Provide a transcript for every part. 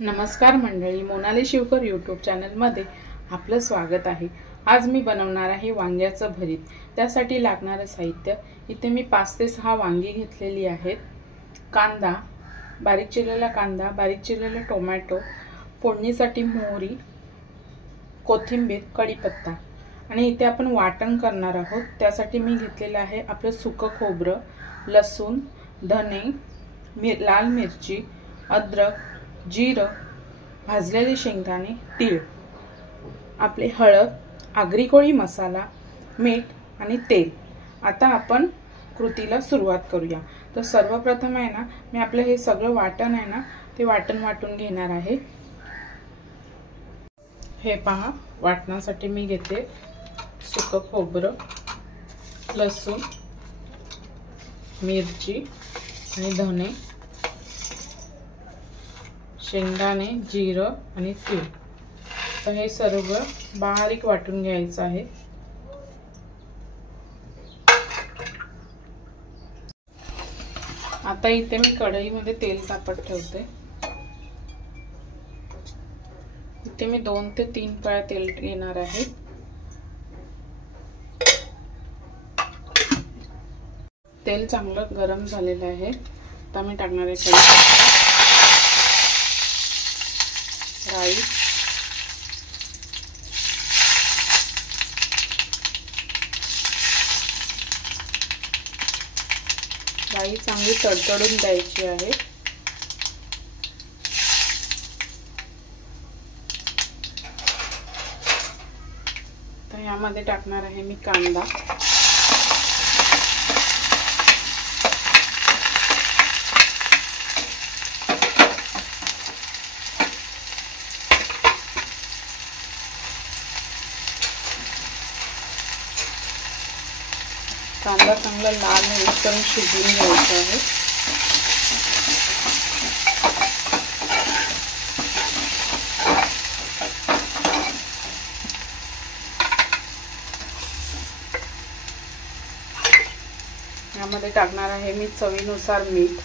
नमस्कार मंडळी, मोनाली शिवकर यूट्यूब चॅनलमध्ये आपलं स्वागत आहे। आज मी बनवणार आहे वांग्याचं भरीत। त्यासाठी लागणारे साहित्य इथे मी 5 ते 6 वांगी घेतलेली आहेत। कांदा, बारीक चिरलेला कांदा, बारीक चिरलेला टोमॅटो, फोडणीसाठी मोहरी, कोथिंबीर, कढीपत्ता आणि इथे आपण वाटण करणार आहोत। त्यासाठी मी घेतलेलं आहे आपलं सुकं खोबरं, लसूण, धने, लाल मिरची, अद्रक, जीरं, भाजलेले शेंगदाणे, तीळ, आपले हळद, आगरी कोळी मसाला, मीठ आणि तेल। आता आपण कृतीला सुरुवात करूया। तर सर्वप्रथम आहे ना, मी आपलं हे सगळं वाटण आहे ना, ते वाटून घेणार आहे। हे पहा, वाटण्यासाठी मी घेते सुकं खोबरं, लसूण, मिरची आणि धने, शेंगदाणे, जीरं आणि तीळ। तर हे सर्व बारीक वाटून घ्यायचं आहे। आता इथे मी कढईमध्ये तेल तापत ठेवते। इथे मी 2 ते 3 पळ्या तेल घेणार आहे। तेल चांगलं गरम झालेलं आहे। आता मी टाकणार आहे कढीपत्ता, राई, राई चांगली तडतडून द्यायची आहे। तर यामध्ये टाकणार आहे मी कांदा, कांदा चांगला लाल होईपर्यंत शिजवून घ्यायचा आहे। यामध्ये टाकणार आहे मी चवीनुसार मीठ,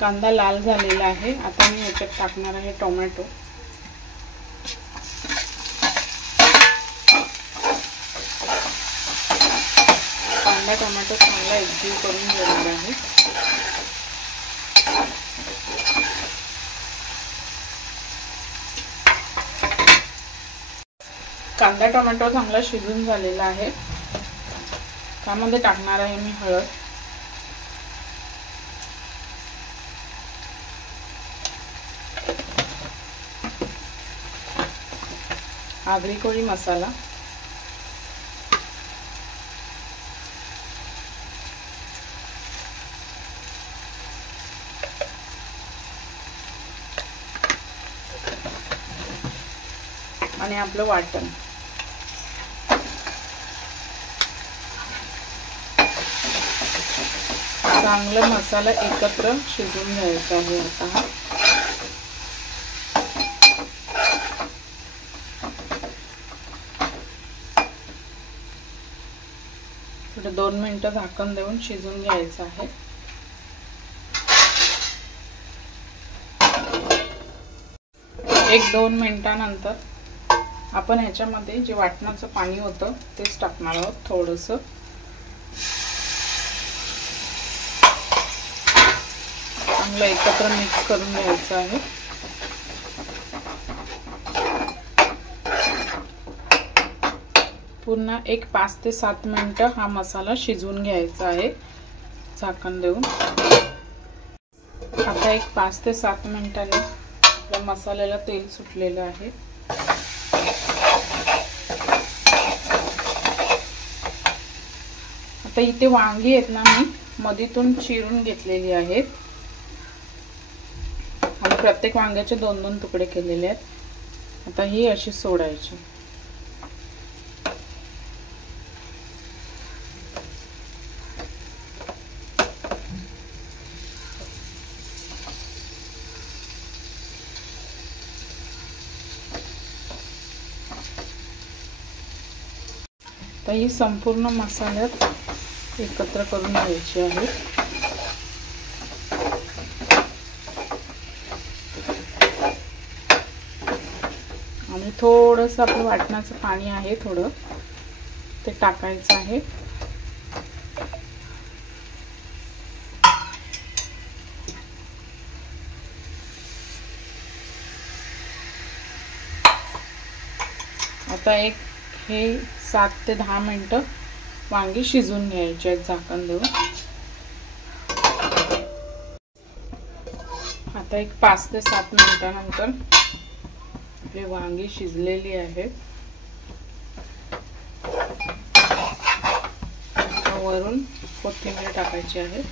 कांदा लाल झालेला आहे। आता मी याच्यात टाकणार आहे टोमॅटो, कांदा टोमॅटो चांगला एकजीव करून घेणार आहे। कांदा टोमॅटो चांगला शिजून झालेला आहे। त्यामध्ये टाकणार आहे मी हळद, आगरी कोळी मसाला, आणि आपलं वाटण। चांगलं मसाला एकत्र शिजवून घ्यायचा आहे। आता थोडं 2 मिनिटं झाकण देऊन शिजवून घ्यायचं आहे। एक 2 मिनिटांनंतर आपण ह्याच्यामध्ये जे वाटणाचं पाणी होतं तेच टाकणार आहोत। थोडंसं चांगलं एकत्र मिक्स करून घ्यायचं आहे। पुन्हा एक 5 ते 7 मिनिटं हा मसाला शिजवून घ्यायचा आहे झाकण देऊन। आता एक 5 ते 7 मिनिटांनी आपल्या मसाल्याला तेल सुटलेलं आहे। आता इथे वांगी आहेत ना, मी मधीतून चिरून घेतलेली आहेत आणि प्रत्येक वांग्याचे 2-2 तुकडे केलेले आहेत। आता ही अशी सोडायची। आता ही संपूर्ण मसाल्यात एकत्र करून घ्यायची आहे। आणि थोडंसं आपलं वाटणाचं पाणी आहे थोडं ते टाकायचं आहे। आता हे 7 ते 10 मिनिटं वांगी शिजून घ्यायची आहेत झाकण देऊन। आता एक 5 ते 7 मिनिटांनंतर आपली वांगी शिजलेली आहेत। वरून कोथिंबीर टाकायची आहे।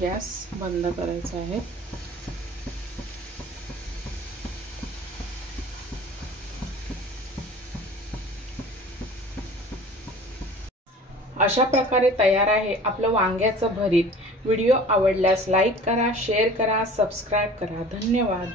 गॅस बंद करायचा आहे। अशा प्रकारे तयार आहे आपलं वांग्याचं भरीत। व्हिडिओ आवडल्यास लाईक करा, शेअर करा, सबस्क्राइब करा। धन्यवाद।